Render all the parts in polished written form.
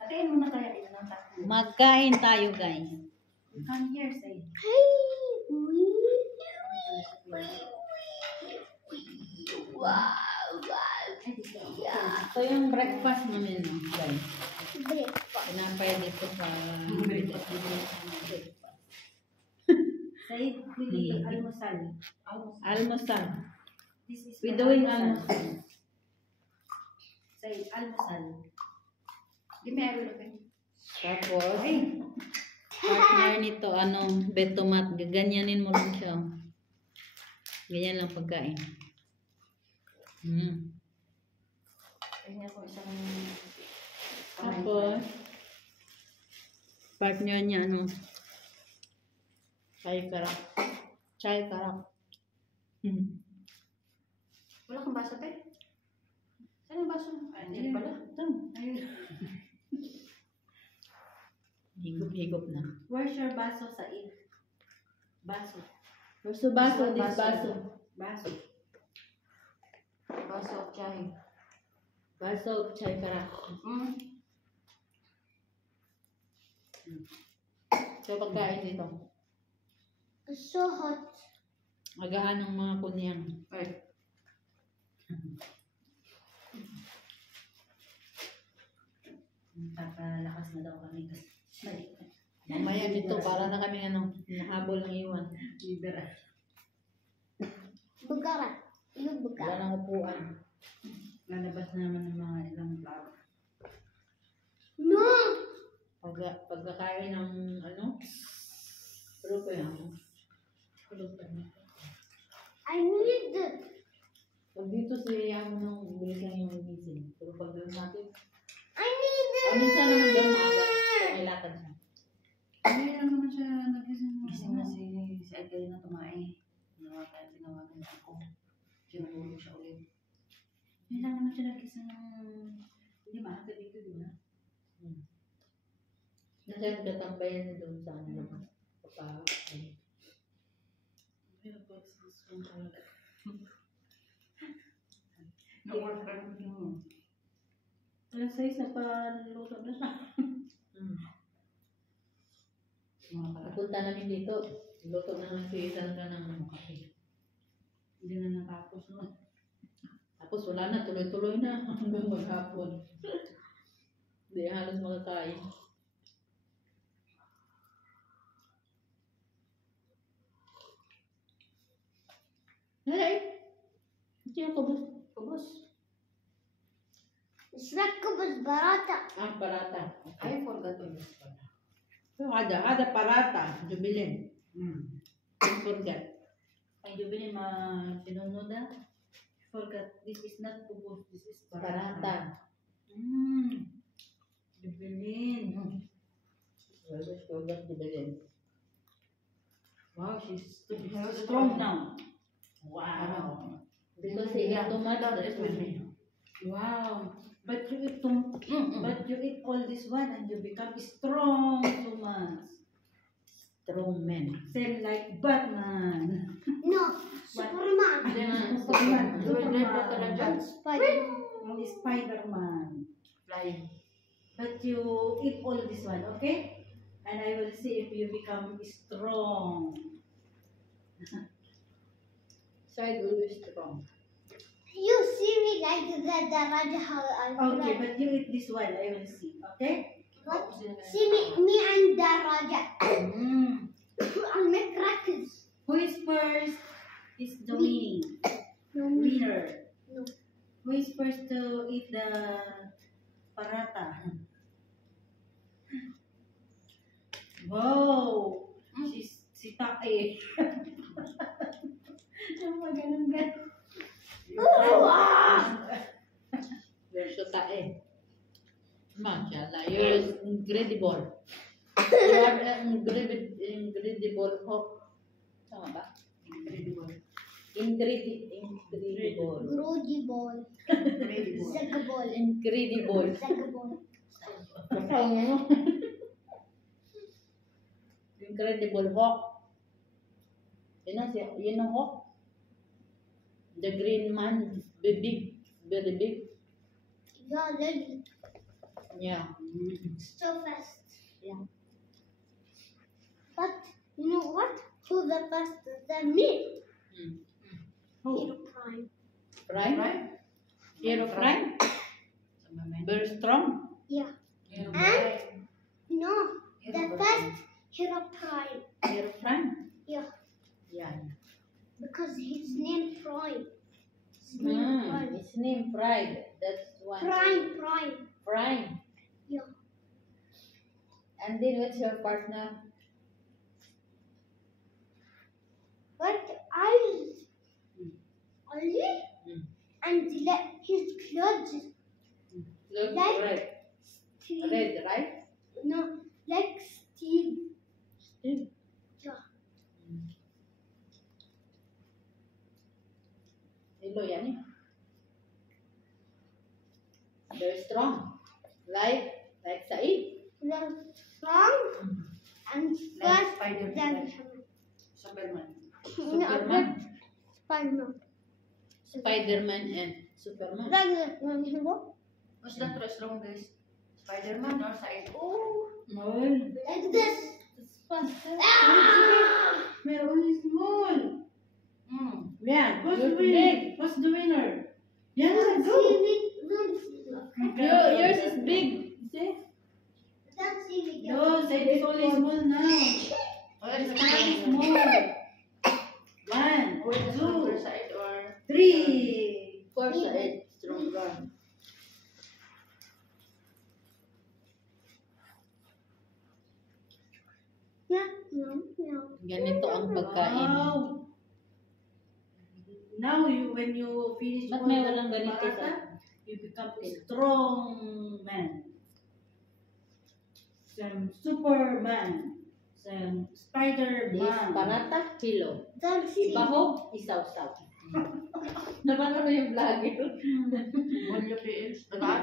Atiin mo na kaya ito ng tatlo. Magkain tayo, guys. Come here, say. Ito yung breakfast namin, guys. Pinapay dito sa breakfast. Say, Lily, almusal. Almusal. This is We're for doing almusal. almusal. Say, almusal. Give me a little. Tapos, partner nito, betomat. Gaganyanin mo lang siya. Ganyan lang pagkain. Tingnan ko isang... Tapos, partner niya, chai karak. Chai karak. Wala kang baso, te? Saan yung baso? Ay, hindi pala. Ito. Ayun. Higop-higop na. Where's your baso sa it? Baso. Where's the baso? This Baso. baso. Baso. Baso of chai. Baso, chai karak. So, pagkain dito. So hot. Agahan ng mga kunyang. Ay. Papalakas na daw kami kasi. Mamaya dito, para na kami nahabol ng iwan. Libera. Bugara. Yung Wala bugara. nang upuan. Lalabas naman ng mga ilang vlog. No! Pagkakain ng pero pa yan. I need it. Pag dito siya mo nung bilis lang yung gising. Pero pag doon natin, I need it. minsan naman doon maaga. May lakad siya. Hindi lang naman siya nagising. Gising na si Edgar na tumae. Tinawagan ako. Sinulog siya ulit. Hindi lang naman siya nagising ng... Hindi maaga dito, di ba? Nasaan katambayan na doon sa naman. Pero po, susung talaga. Nakuha ka rin mo. Alas 6 na paluto na siya. Napunta namin dito. Luto na ng suisan ka ng kape. Hindi na natapos no. Tapos wala na, tuloy-tuloy na hanggang maghapon. Hindi halos makakain. Hey! Ito yung kubos. Kubos. Srakubus barata. Parata. I forgot to use pala. So, ada parata. Jubilin. Don't forget. Ay, Jubilin, sinunod na. Forgot, this is not pupus, this is Parata. Jubilin. Always forget Jubilin. Wow, she's strong now. Wow. Because he ate too much. That's with me. Wow. But you eat all this one and you become strong, Thomas. Strong men. Same like Batman. No. Superman. Superman. And Spider-Man. Spider-Man. Flying. But you eat all this one, okay? And I will see if you become strong. Side always strong. You see me like the Raja how I Okay, but you eat this one, I will see, okay? What? See me and the Raja. I'll make crackers. Who is first is the Me. winner. No. Who is first to eat the parata? Wow! Si Tae. Yung maganon-ganon. You're so tae. Mashallah, you're incredible. You are incredible hope. Tama ba? Incredible. Incredible. Groji ball. Incredible. Zagaball. Incredible. Zagaball. Kasama mo. Incredible hawk. Yun ang hawk. The green man, big, very big. Yeah, then Yeah. So fast. Yeah. But you know what? Who's the faster than me? Mm. Hero Prime. Prime? Right? Hero Prime? Sama men. Very strong. Yeah. Hero And Prime. no, Hero the Prime. first Hero Prime. Hero Prime? Yeah. Yeah. Because his name Prime. His name Prime. His name Pride. That's one. Prime. Prime. Yeah. And then what's your partner? But I only Mm. and his clothes Look, Like- red. steel. Red, right? No, like steel. Still. Yeah. Hello, yan eh. Very strong. Like Said. They're strong and Like fast Spider-Man. than Like Superman. Superman. Spider-Man. Spider-Man and Superman. Who's the strongest? Spider-Man or Said? Oh, Small. like this. It's faster. Ah! We're only small. Hmm. Yeah, Who's you're the winner? big. Who's the winner? Yeah, Don't go. see me. Don't see me. Yours is big. See? Don't see me. No, say it's only small now. Oh, it's It's only small. One, Who is the two, stronger Said or? 3. Of course, Said stronger. No. Ganito ang pagkain. Wow. Now, when you finish Ba't all may that walang ganito parata, sa... you become a strong man. Some Superman. Some This Spider-Man. parata, kilo. Don't see me. Ibahog, isaw-saw. Napanood mo yung vlogger? Monyo PH. Got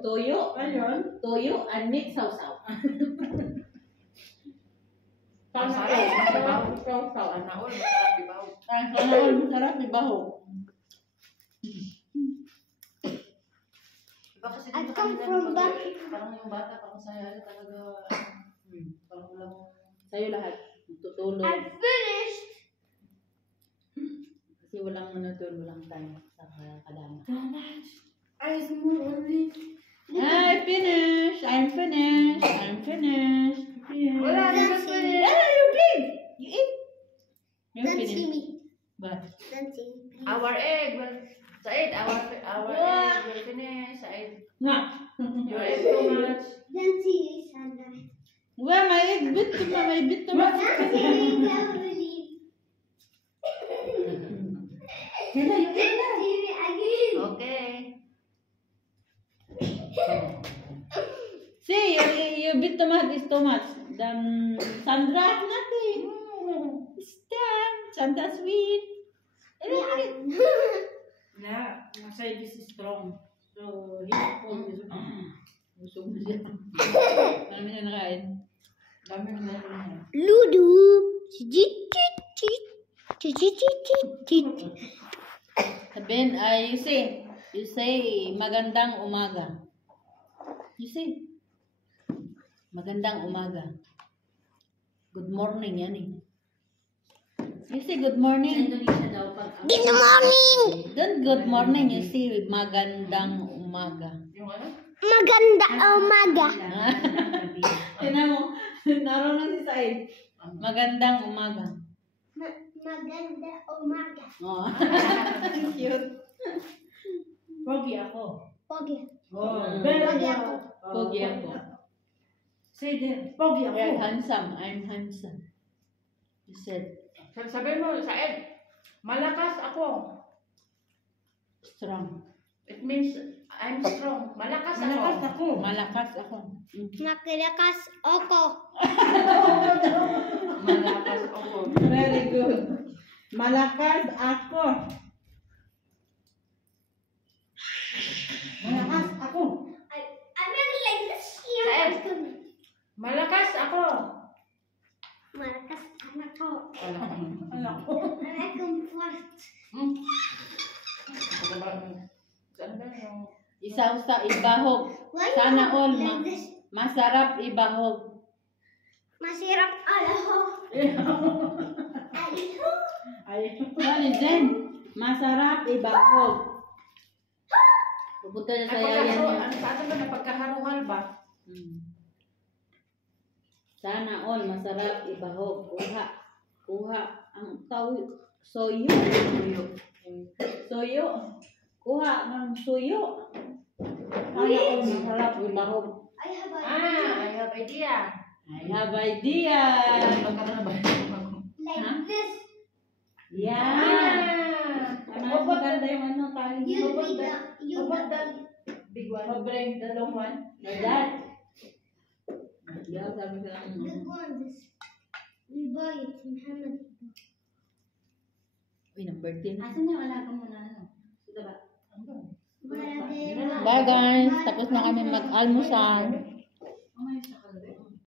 toyo, Ayun. toyo, and meat sausaw. Ang sarap, ibaw. Sausaw. Sana all, masarap ibaw. Ang sana all, masarap, ibahog. Iba kasi I dito come kanila from pag- back. parang yung bata, parang saya talaga. Parang walang... Sa'yo lahat. Tutulog. I'm finished. Kasi walang ano doon, walang time sa kadama. So much. I small only. I'm finished! I'm finished! I'm finished! Wala, Don't naman see po me. Yeah, you're big! You eat! You're Don't see finished. me. But, Don't see me. please. Our egg will... Said, our egg will finish. Said, nga! your egg too much. Don't see me, Sandra. Well, may bit to Don't see me, Beverly. Kaya you eat na. Don't see me again. Okay. See, you bit too much is too much. Then, Sandra, nothing. Stop. Sandra sweet. Yeah, say this is strong. So, he's always Busog na siya. Marami na nakain. Dami na meron. Ludo. Sabihin, you say, magandang umaga. You say, magandang umaga. Good morning yan eh. You say good morning. Indonesia daw pag... Good morning. Don't good morning, you say magandang umaga. Yung ano? Maganda umaga. Tinan mo, naroon na si Said. Magandang umaga. Maganda umaga. Oh. Cute. Pogi ako. Pogi. Oh, Mm. very Pogi good. ako. Pogi ako. Say there, pogi ako. You're handsome. I'm handsome. You said, Sabihin mo, Saed, malakas ako. strong. It means I'm strong. Malakas ako. Malakas ako. Malakas ako. Makalakas ako. Malakas ako. Very good. Malakas ako. Malakas ako. I'm not like this here. Saed. Malakas ako. Malakas anak ko. Anak ko. Anak ko first. Saan ba yung... Isaw sa ibahog. Why you Sana have all like this? masarap ibahog. Masirap alaho. Aliho. Ano Zen? Masarap ibahog. Pupunta na sa yayan niya. Ano sa atin ba na pagkaharuhal ba? Sana all masarap ibahog. Kuha ang soyo. Soyo. Kuha ng soyo. Sana all masarap ibahog. I have a I have idea. I have idea. like this. Yeah. Ano maganda yung ano tali. You be the you How about that big one? Bring the long one. Like that. Yeah, sabi ko lang. big one. This we buy it in Hamad. Uy, number 10. Asan yung alaga mo na ano? Sila ba? Bye guys, tapos na kami mag-almusal. Mamaya sa